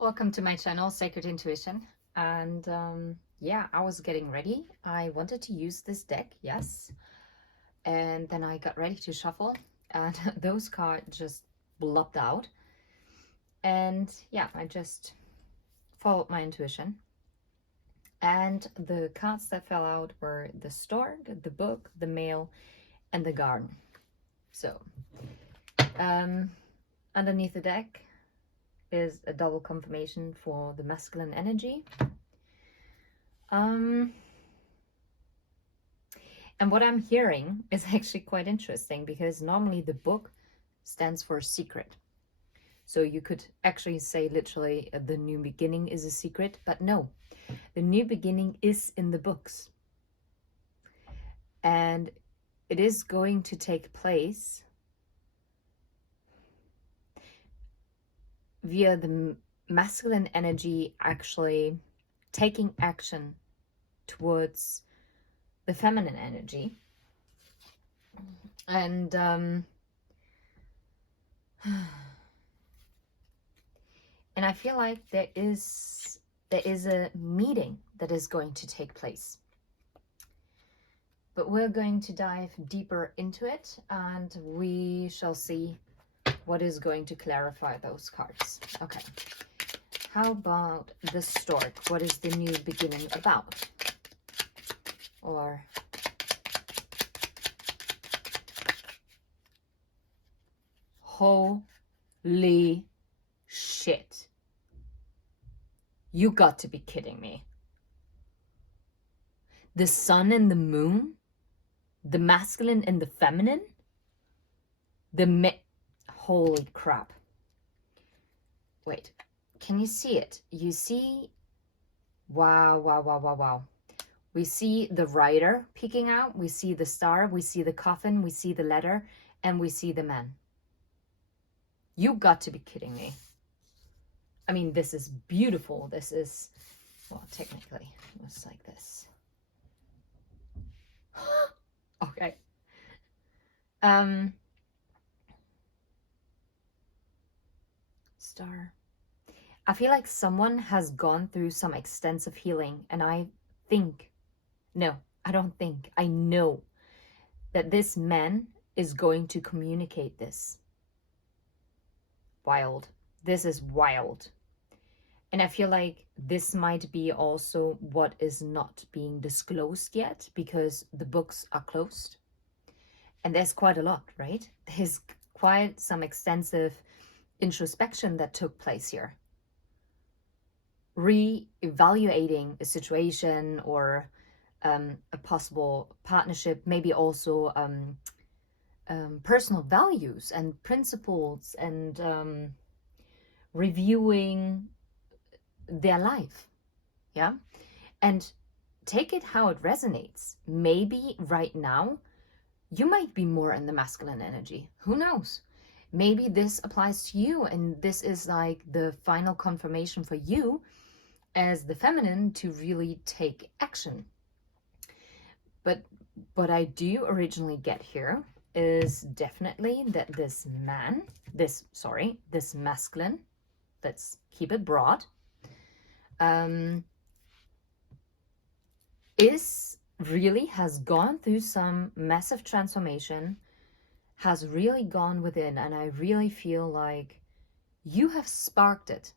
Welcome to my channel, Sacred Intuition. And yeah, I was getting ready. I wanted to use this deck, yes. And then I got ready to shuffle, and those cards just blopped out. And yeah, I just followed my intuition. And the cards that fell out were the stork, the book, the mail, and the garden. So underneath the deck is a double confirmation for the masculine energy. And what I'm hearing is actually quite interesting, because normally the book stands for secret. So you could actually say literally the new beginning is a secret, but no, the new beginning is in the books. And it is going to take place via the masculine energy actually taking action towards the feminine energy. And and I feel like there is a meeting that is going to take place. But we're going to dive deeper into it, and we shall see what is going to clarify those cards. Okay. How about the stork? What is the new beginning about? Or holy shit. You got to be kidding me. The sun and the moon? The masculine and the feminine? Holy crap. Wait, can you see it? You see? Wow, wow, wow, wow, wow. We see the rider peeking out. We see the star. We see the coffin. We see the letter. And we see the man. You got to be kidding me. I mean, this is beautiful. This is, well, technically, it was like this. Okay. Star. I feel like someone has gone through some extensive healing, and I know that this man is going to communicate this. Wild. This is wild. And I feel like this might be also what is not being disclosed yet, because the books are closed. And there's quite a lot, right? There's quite some extensive introspection that took place here. Re-evaluating a situation or a possible partnership, maybe also personal values and principles, and reviewing their life. Yeah. And take it how it resonates. Maybe right now you might be more in the masculine energy. Who knows? Maybe this applies to you, and this is like the final confirmation for you as the feminine to really take action. But what I do originally get here is definitely that this masculine, let's keep it broad, has gone through some massive transformation, has really gone within, and I really feel like you have sparked it.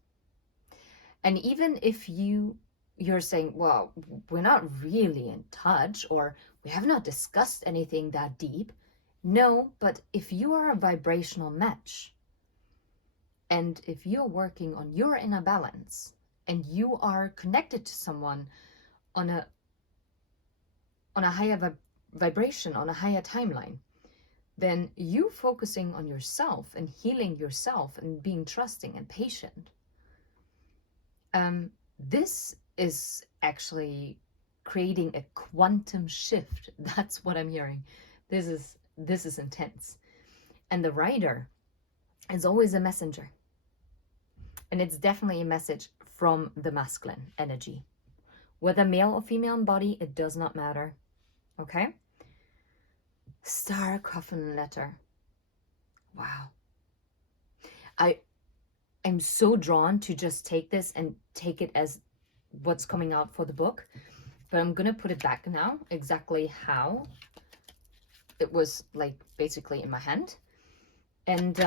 And even if you're saying, well, we're not really in touch, or we have not discussed anything that deep. No, but if you are a vibrational match, and if you're working on your inner balance, and you are connected to someone on a higher vibration, on a higher timeline, then you focusing on yourself and healing yourself and being trusting and patient, this is actually creating a quantum shift. That's what I'm hearing. This is intense. And the writer is always a messenger. And it's definitely a message from the masculine energy. Whether male or female in body, it does not matter. Okay? Star, coffin, letter. Wow. I'm so drawn to just take this and take it as what's coming out for the book. But I'm gonna put it back now, exactly how it was, like, basically in my hand. And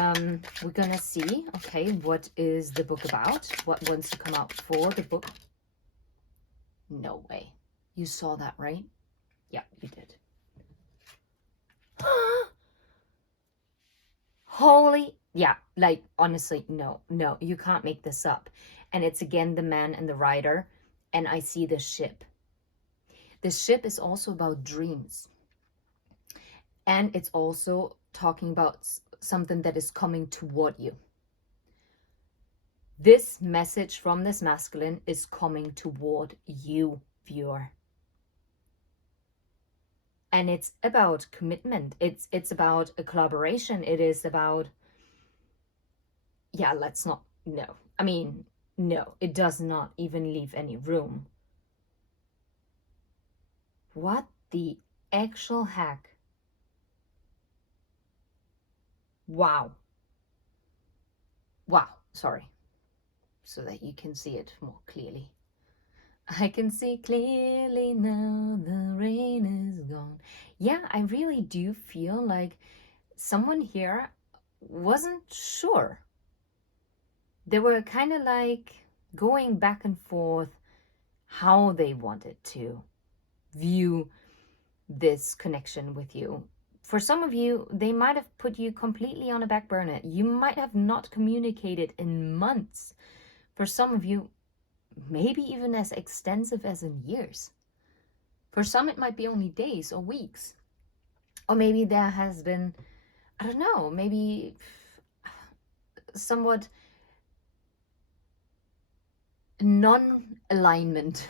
we're gonna see, okay, what is the book about? What wants to come out for the book? No way. You saw that, right? Yeah, you did. Holy, yeah, like, honestly, no, you can't make this up. And it's again the man and the rider, and I see the ship. The ship is also about dreams. And it's also talking about something that is coming toward you. This message from this masculine is coming toward you, viewer. And it's about commitment. It's about a collaboration. It is about, yeah, let's not, no. I mean, no, it does not even leave any room. What the actual heck? Wow. Wow, sorry. So that you can see it more clearly. I can see clearly now the rain is gone. Yeah, I really do feel like someone here wasn't sure. They were kind of like going back and forth how they wanted to view this connection with you. For some of you, they might have put you completely on a back burner. You might have not communicated in months. For some of you, maybe even as extensive as in years. For some, it might be only days or weeks. Or maybe there has been, I don't know, maybe somewhat non-alignment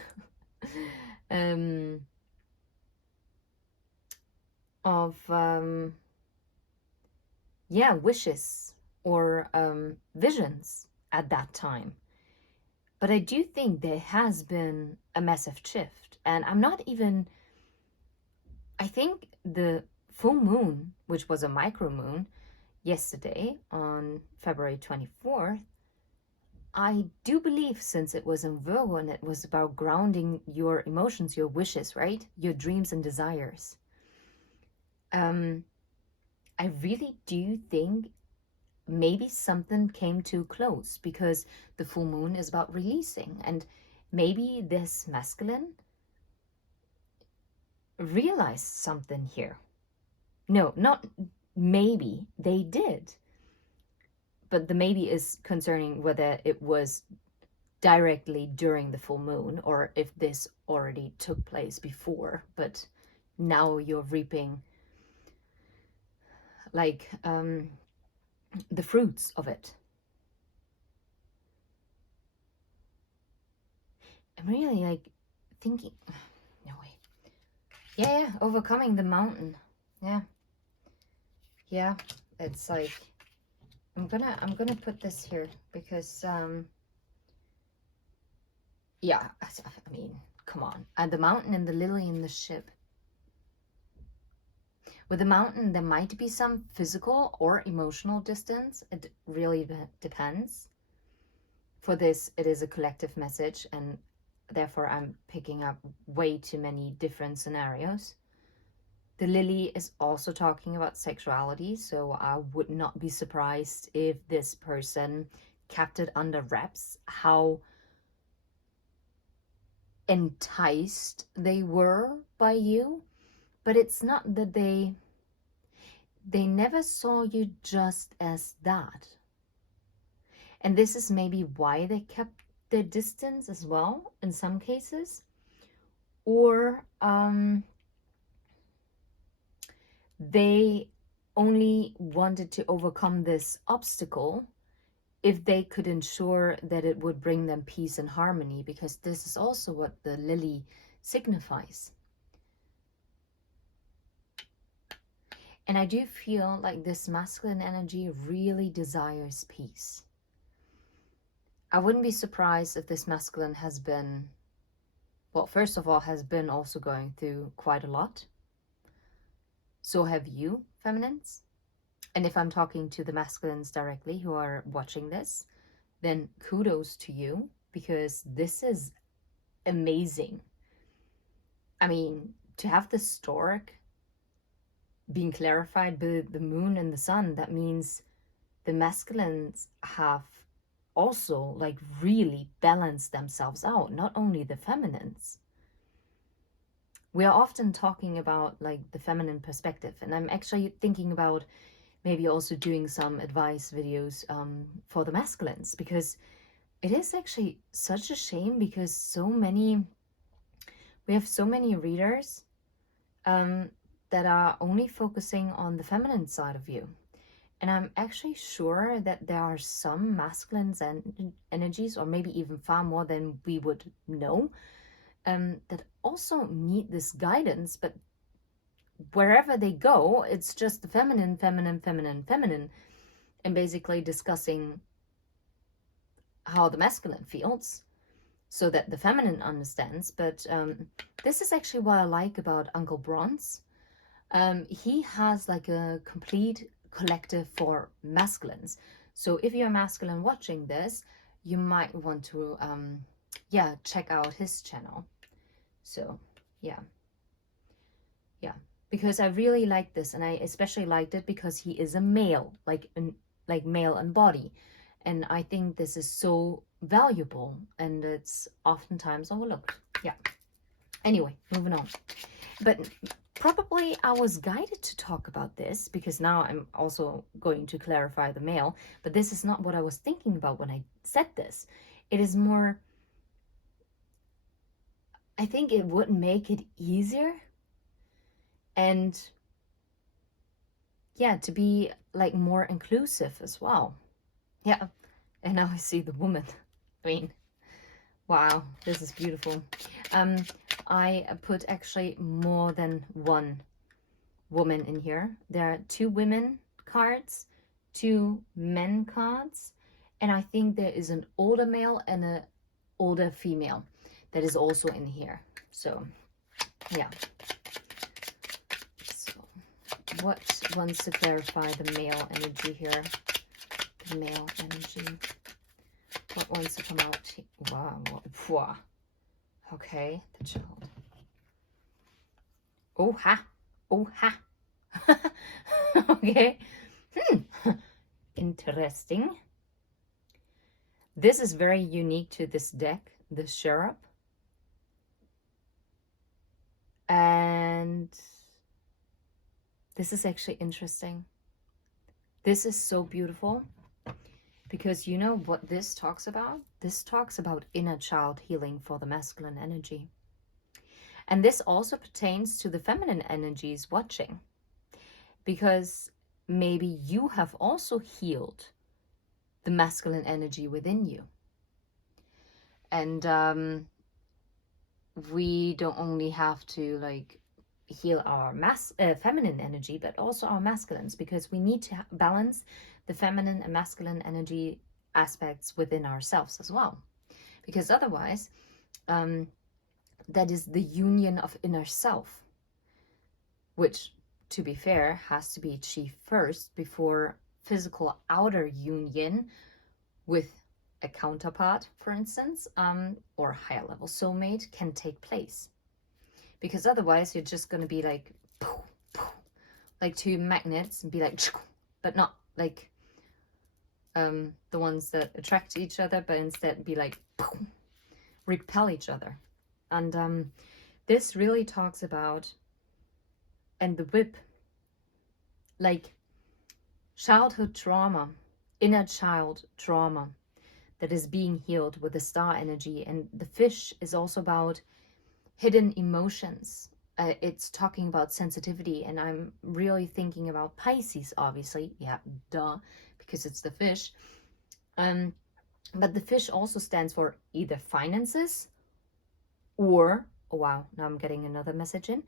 of, yeah, wishes or visions at that time. But I do think there has been a massive shift. And I'm not even, I think the full moon, which was a micro moon yesterday on February 24th, I do believe, since it was in Virgo and it was about grounding your emotions, your wishes, right? Your dreams and desires. I really do think maybe something came too close, because the full moon is about releasing, and maybe this masculine realized something here. No, not maybe, they did. But the maybe is concerning whether it was directly during the full moon or if this already took place before, but now you're reaping, like, the fruits of it. I'm really, like, thinking, no way. Yeah, overcoming the mountain. Yeah, it's like, I'm gonna put this here because yeah, I mean, come on. The mountain and the lily and the ship. With the mountain, there might be some physical or emotional distance. It really depends. For this, it is a collective message, and therefore I'm picking up way too many different scenarios. The lily is also talking about sexuality, so I would not be surprised if this person kept it under wraps how enticed they were by you. But it's not that they never saw you just as that. And this is maybe why they kept their distance as well in some cases. Or they only wanted to overcome this obstacle if they could ensure that it would bring them peace and harmony, because this is also what the lily signifies. And I do feel like this masculine energy really desires peace. I wouldn't be surprised if this masculine has been, well, first of all, has been also going through quite a lot. So have you, feminines. And if I'm talking to the masculines directly who are watching this, then kudos to you, because this is amazing. I mean, to have the stork being clarified by the moon and the sun, that means the masculines have also like really balanced themselves out, not only the feminines. We are often talking about like the feminine perspective, and I'm actually thinking about maybe also doing some advice videos for the masculines, because it is actually such a shame, because we have so many readers that are only focusing on the feminine side of you. And I'm actually sure that there are some masculine energies, or maybe even far more than we would know, that also need this guidance. But wherever they go, it's just the feminine, feminine, feminine, feminine, and basically discussing how the masculine feels so that the feminine understands. But this is actually what I like about Uncle Bronze. He has like a complete collective for masculines. So if you're masculine watching this, you might want to check out his channel. So yeah, because I really like this, and I especially liked it because he is a male, like male in body, and I think this is so valuable, and it's oftentimes overlooked. Yeah. Anyway, moving on. But probably I was guided to talk about this because now I'm also going to clarify the male, but this is not what I was thinking about when I said this. It is more, I think it would make it easier, and yeah, to be like more inclusive as well. Yeah. And now I see the woman. I mean, wow, this is beautiful. I put actually more than one woman in here. There are 2 women cards, 2 men cards, and I think there is an older male and an older female that is also in here. So yeah. So what wants to clarify the male energy here? The male energy. What wants to come out? Wow. Okay, the child. Oh ha. Okay. Interesting. This is very unique to this deck, the Cherub. And this is actually interesting. This is so beautiful, because you know what this talks about? This talks about inner child healing for the masculine energy. And this also pertains to the feminine energies watching, because maybe you have also healed the masculine energy within you. And we don't only have to like heal our feminine energy, but also our masculines, because we need to balance the feminine and masculine energy aspects within ourselves as well. Because otherwise, that is the union of inner self, which, to be fair, has to be achieved first before physical outer union with a counterpart, for instance, or a higher level soulmate can take place. Because otherwise you're just going to be like, like 2 magnets and be like, but not like the ones that attract each other, but instead be like, repel each other. And this really talks about, and the whip, like childhood trauma, inner child trauma that is being healed with the star energy. And the fish is also about hidden emotions. It's talking about sensitivity, and I'm really thinking about Pisces, obviously. Yeah, duh, because it's the fish. But the fish also stands for either finances or, oh wow, now I'm getting another message in,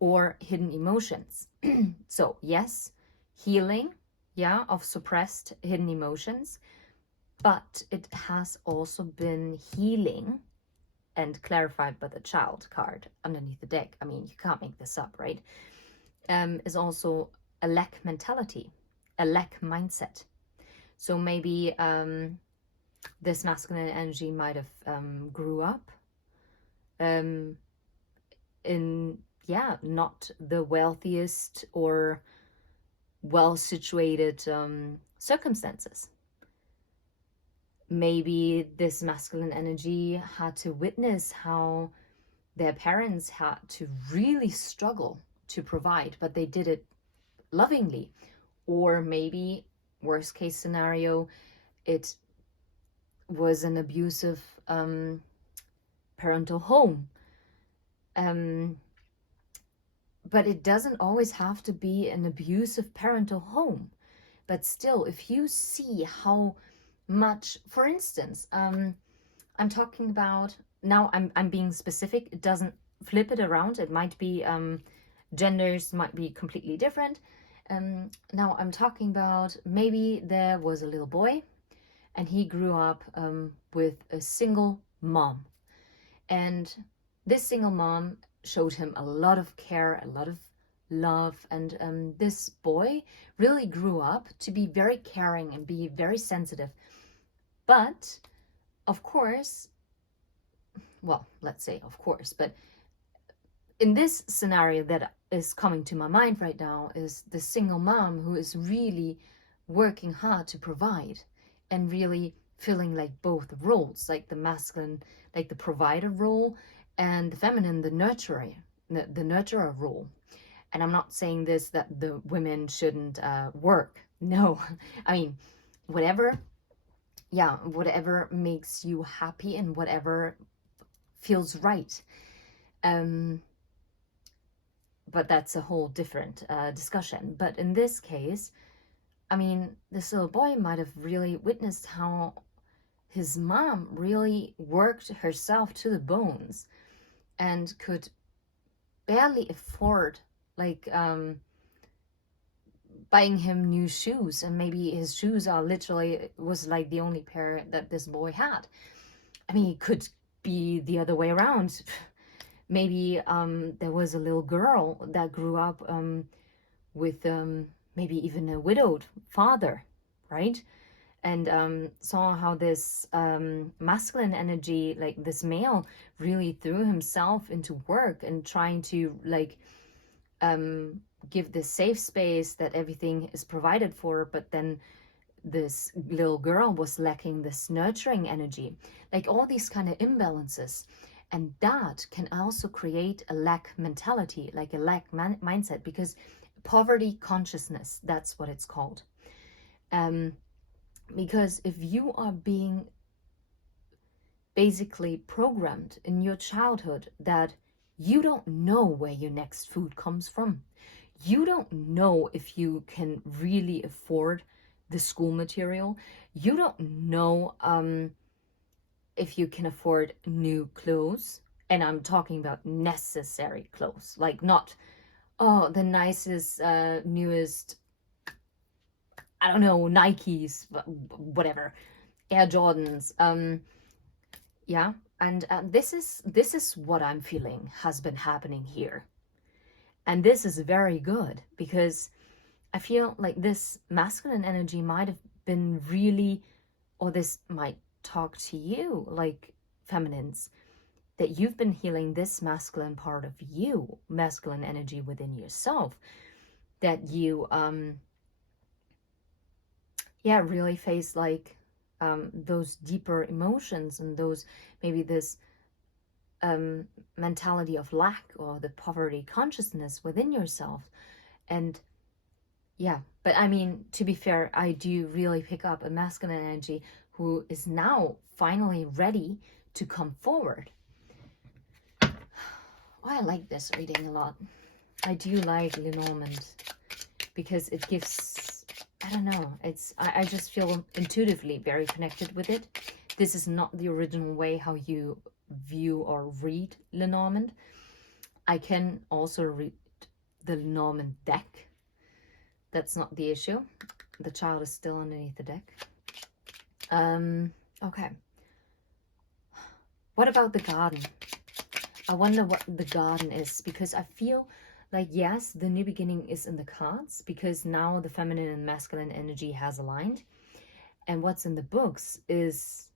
or hidden emotions. So yes, healing, yeah, of suppressed hidden emotions, but it has also been healing and clarified by the child card underneath the deck. I mean, you can't make this up, right? Is also a lack mentality, a lack mindset. So maybe this masculine energy might have grew up in, yeah, not the wealthiest or well-situated circumstances. Maybe this masculine energy had to witness how their parents had to really struggle to provide, but they did it lovingly. Or maybe, worst case scenario, it was an abusive parental home. But it doesn't always have to be an abusive parental home. But still, if you see how much, for instance, I'm talking about, now I'm being specific, it doesn't flip it around, it might be, genders might be completely different. Now I'm talking about, maybe there was a little boy and he grew up with a single mom. And this single mom showed him a lot of care, a lot of love. And this boy really grew up to be very caring and be very sensitive. But, of course, well, let's say of course, but in this scenario that is coming to my mind right now is the single mom who is really working hard to provide and really filling like both roles, like the masculine, like the provider role, and the feminine, the nurturer role. And I'm not saying this that the women shouldn't work. No, I mean, whatever makes you happy and whatever feels right. But that's a whole different discussion. But in this case, I mean, this little boy might have really witnessed how his mom really worked herself to the bones and could barely afford, like, buying him new shoes, and maybe his shoes are literally was like the only pair that this boy had. I mean, it could be the other way around. Maybe there was a little girl that grew up with maybe even a widowed father, right? And saw how this masculine energy, like this male, really threw himself into work and trying to like give this safe space that everything is provided for, but then this little girl was lacking this nurturing energy, like all these kind of imbalances. And that can also create a lack mentality, like a lack mindset, because poverty consciousness, that's what it's called. Because if you are being basically programmed in your childhood that you don't know where your next food comes from, you don't know if you can really afford the school material, you don't know if you can afford new clothes, and I'm talking about necessary clothes, like not, oh, the nicest, newest, I don't know, Nikes, whatever, Air Jordans, yeah. And this is what I'm feeling has been happening here. And this is very good because I feel like this masculine energy might have been really, or this might talk to you, like feminines, that you've been healing this masculine part of you, masculine energy within yourself, that you, really face like those deeper emotions and those, maybe this mentality of lack or the poverty consciousness within yourself. And yeah, but I mean, to be fair, I do really pick up a masculine energy who is now finally ready to come forward. Oh, I like this reading a lot. I do like Lenormand because it gives, I don't know, I just feel intuitively very connected with it. This is not the original way how you view or read Lenormand. I can also read the Lenormand deck. That's not the issue. The child is still underneath the deck. Okay. What about the garden? I wonder what the garden is, because I feel like, yes, the new beginning is in the cards because now the feminine and masculine energy has aligned. And what's in the books is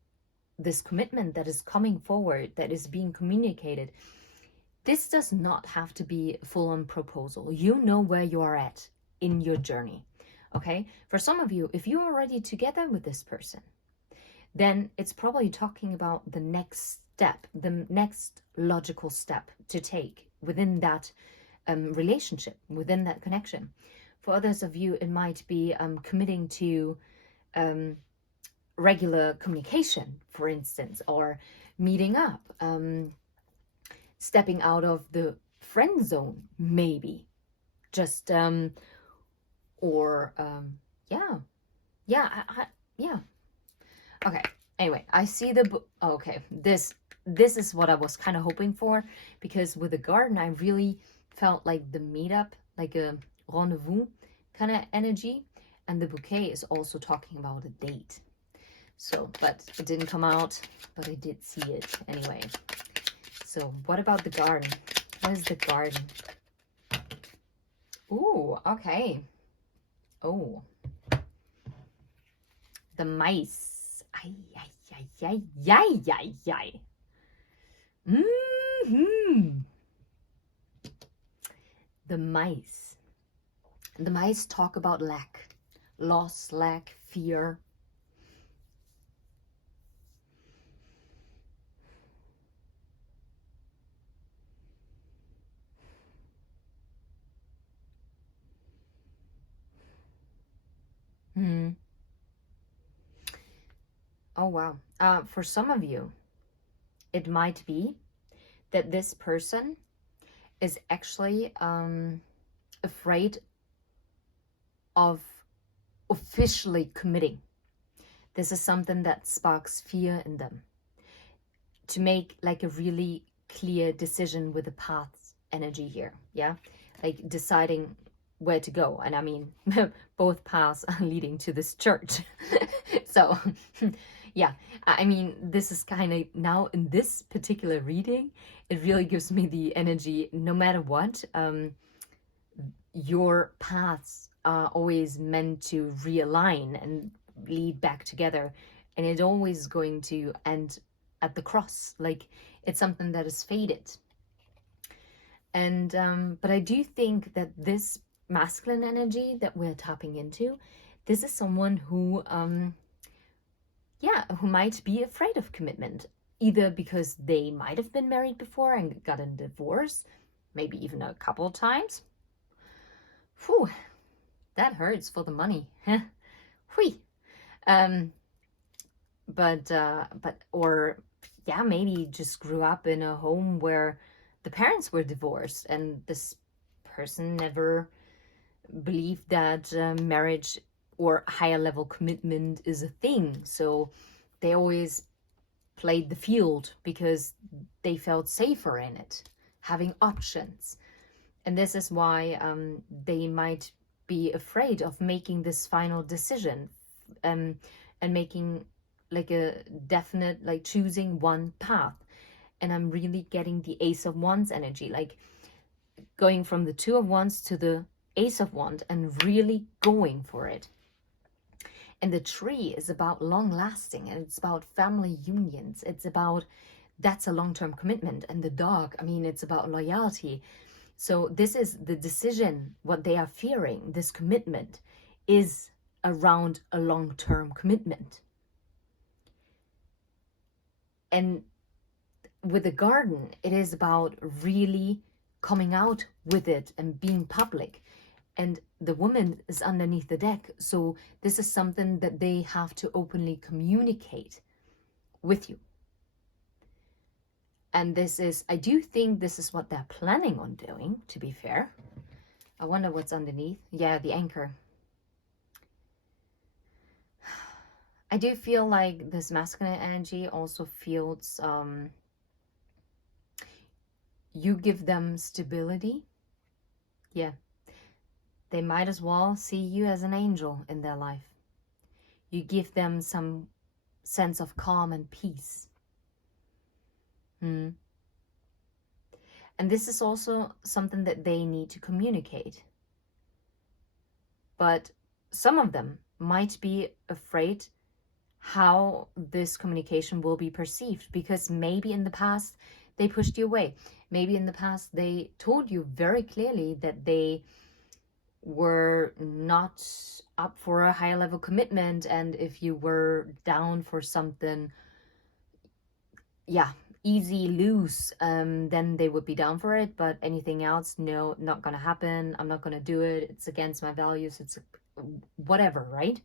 this commitment that is coming forward, that is being communicated, this does not have to be a full-on proposal. You know where you are at in your journey, okay? For some of you, if you're already together with this person, then it's probably talking about the next step, the next logical step to take within that relationship, within that connection. For others of you, it might be committing to regular communication, for instance, or meeting up, stepping out of the friend zone, maybe. Just, yeah. Okay, anyway, I see the, okay, this is what I was kind of hoping for, because with the garden, I really felt like the meetup, like a rendezvous kind of energy, and the bouquet is also talking about a date. So, but it didn't come out, but I did see it anyway. So what about the garden? What is the garden? Ooh, okay. Oh, the mice. Ay, ay, ay, ay, ay, ay, ay. Mm-hmm. The mice. The mice talk about lack, loss, lack, fear. Hmm. Oh, wow. For some of you, it might be that this person is actually afraid of officially committing. This is something that sparks fear in them. To make like a really clear decision with the paths energy here, yeah? Like deciding where to go. And I mean, both paths are leading to this church. So, yeah, I mean, this is kind of now in this particular reading, it really gives me the energy, no matter what, your paths are always meant to realign and lead back together. And it's always going to end at the cross. Like it's something that is faded. And, but I do think that this masculine energy that we're tapping into, this is someone who, who might be afraid of commitment, either because they might have been married before and got a divorce, maybe even a couple of times. Whew, that hurts for the money. Hui. Or maybe just grew up in a home where the parents were divorced and this person never believed that marriage or higher level commitment is a thing. So they always played the field because they felt safer in it, having options. And this is why they might be afraid of making this final decision and making like a definite, like choosing one path. And I'm really getting the Ace of Wands energy, like going from the Two of Wands to the Ace of Wands and really going for it. And the tree is about long lasting, and it's about family unions. It's about, that's a long-term commitment. And the dog, I mean, it's about loyalty. So this is the decision, what they are fearing, this commitment is around a long-term commitment. And with the garden, it is about really coming out with it and being public. And the woman is underneath the deck. So this is something that they have to openly communicate with you. And this is, I do think this is what they're planning on doing, to be fair. I wonder what's underneath. Yeah, the anchor. I do feel like this masculine energy also feels, you give them stability. Yeah. They might as well see you as an angel in their life. You give them some sense of calm and peace. And this is also something that they need to communicate. But some of them might be afraid how this communication will be perceived, because maybe in the past they pushed you away. Maybe in the past they told you very clearly that they were not up for a higher level commitment, and if you were down for something, yeah, easy, loose, then they would be down for it. But anything else, no, not gonna happen. I'm not gonna do it. It's against my values. It's whatever, right?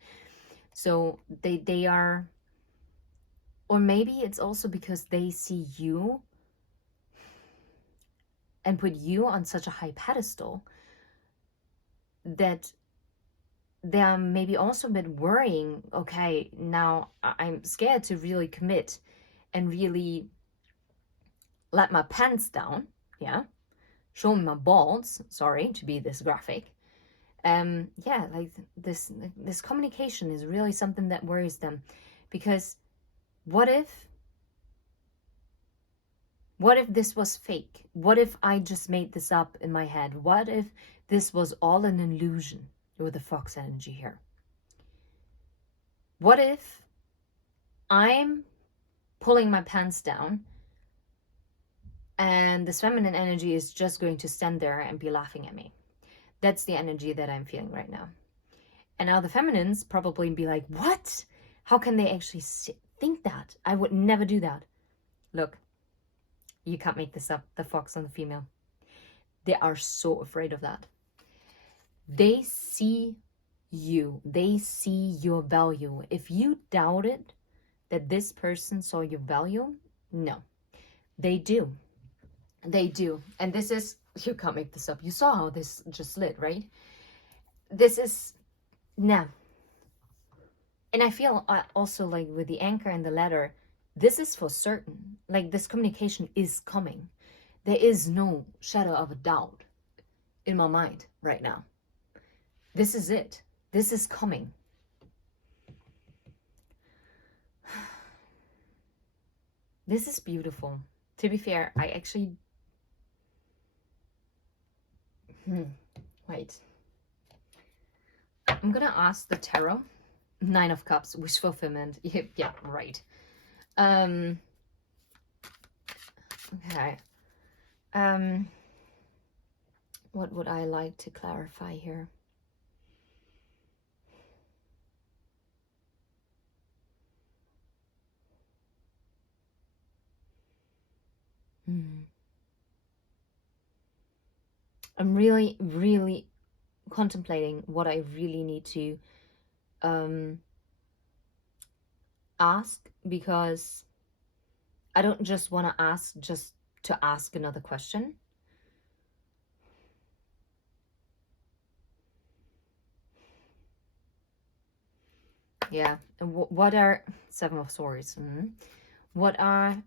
So they are, or maybe it's also because they see you and put you on such a high pedestal that they're maybe also a bit worrying. Okay, now I'm scared to really commit and really let my pants down, yeah, show me my balls, sorry to be this graphic. Yeah, like this communication is really something that worries them, because what if this was fake? What if I just made this up in my head? What if this was all an illusion with the fox energy here? What if I'm pulling my pants down and this feminine energy is just going to stand there and be laughing at me? That's the energy that I'm feeling right now. And now the feminines probably be like, what? How can they actually think that? I would never do that. Look, you can't make this up. The fox and the female. They are so afraid of that. They see you. They see your value. If you doubted that this person saw your value, no, they do. They do. And this is, you can't make this up. You saw how this just lit, right? This is, nah. And I feel also like with the anchor and the letter, this is for certain. Like this communication is coming. There is no shadow of a doubt in my mind right now. This is it. This is coming. This is beautiful. To be fair, I actually... Wait. I'm gonna ask the tarot. 9 of Cups, wish fulfillment. Yeah, right. Okay. What would I like to clarify here? I'm really, really contemplating what I really need to ask, because I don't just want to ask just to ask another question. Yeah, and what are 7 of Swords? What are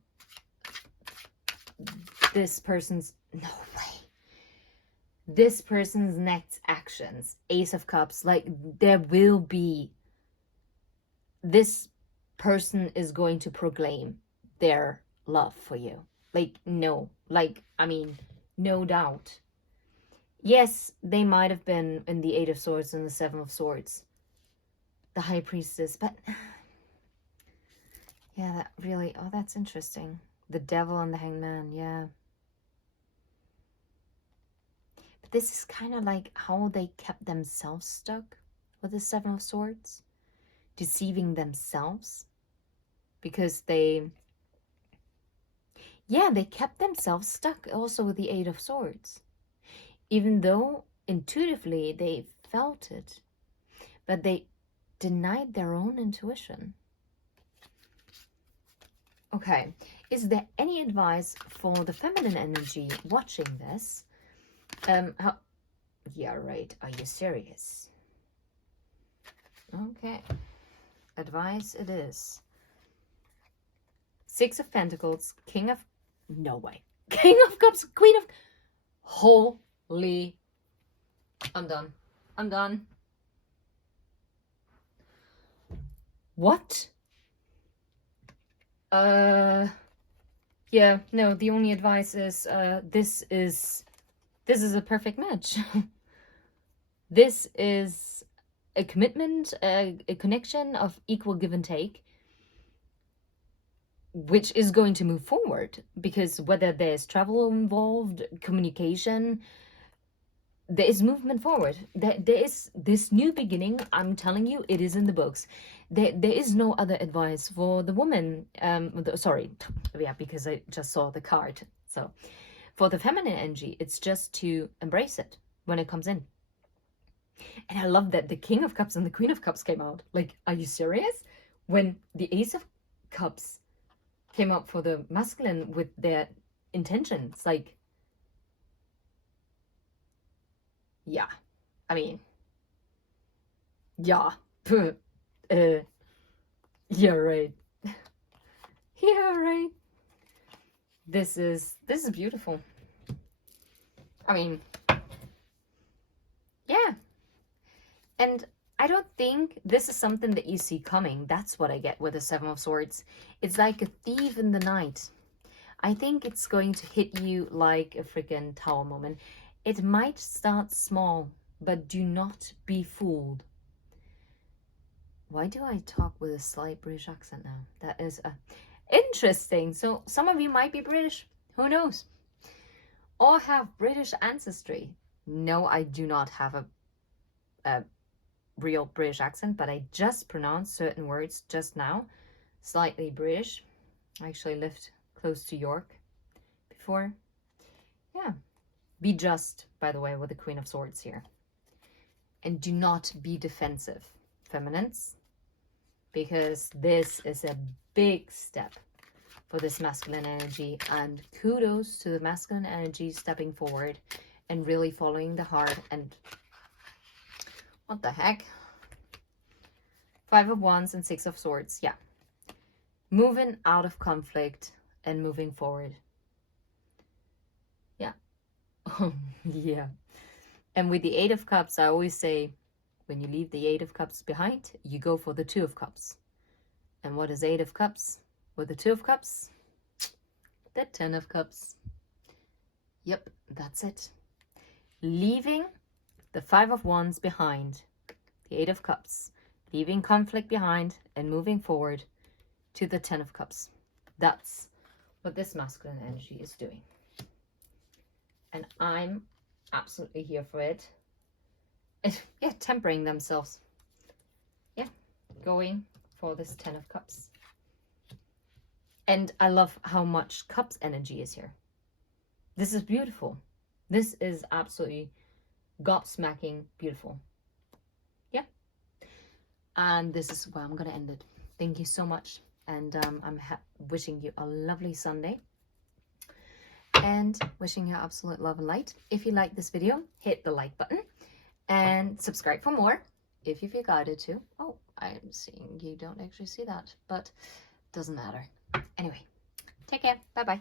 this person's, no way, this person's next actions? Ace of Cups. Like, there will be, this person is going to proclaim their love for you. Like, no, like, I mean, no doubt. Yes, they might have been in the 8 of Swords and the 7 of Swords, the High Priestess, but yeah, that really, oh, that's interesting. The Devil and the Hangman, yeah. But this is kind of like how they kept themselves stuck with the 7 of Swords, deceiving themselves, because they kept themselves stuck also with the 8 of Swords, even though intuitively they felt it, but they denied their own intuition. Okay, is there any advice for the feminine energy watching this? How? Yeah, right. Are you serious? Okay, advice it is. 6 of Pentacles, King of... No way. King of Cups, Queen of... Holy... I'm done. I'm done. What? Yeah, no, the only advice is, this is a perfect match. This is a commitment, a connection of equal give and take. which is going to move forward, because whether there's travel involved, communication, there is movement forward. There is this new beginning. I'm telling you, it is in the books. There is no other advice for the woman. Sorry, yeah, because I just saw the card. So for the feminine energy, it's just to embrace it when it comes in. And I love that the King of Cups and the Queen of Cups came out. Like, are you serious? When the Ace of Cups came up for the masculine with their intentions, like, yeah, I mean, yeah, yeah, right. Yeah, right. This is beautiful. I mean, yeah. And I don't think this is something that you see coming. That's what I get with the Seven of Swords. It's like a thief in the night. I think it's going to hit you like a freaking tower moment. It might start small, but do not be fooled. Why do I talk with a slight British accent now? That is interesting. So some of you might be British. Who knows? Or have British ancestry. No, I do not have a real British accent, but I just pronounced certain words just now slightly British. I actually lived close to York before. Yeah. Be just, by the way, with the Queen of Swords here. And do not be defensive, feminines, because this is a big step for this masculine energy. And kudos to the masculine energy stepping forward and really following the heart. And what the heck? Five of Wands and Six of Swords. Yeah. Moving out of conflict and moving forward. Yeah. Yeah. And with the Eight of Cups, I always say, when you leave the Eight of Cups behind, you go for the Two of Cups. And what is Eight of Cups with the Two of Cups? The Ten of Cups. Yep, that's it. Leaving the Five of Wands behind, the Eight of Cups, leaving conflict behind and moving forward to the Ten of Cups. That's what this masculine energy is doing. And I'm absolutely here for it. And, yeah, tempering themselves. Yeah, going for this Ten of Cups. And I love how much Cups energy is here. This is beautiful. This is absolutely gobsmacking beautiful. Yeah. And this is where I'm going to end it. Thank you so much. And I'm wishing you a lovely Sunday. And wishing you absolute love and light. If you like this video, hit the like button. And subscribe for more if you feel guided to. Oh, I'm seeing you don't actually see that. But doesn't matter. Anyway, take care. Bye-bye.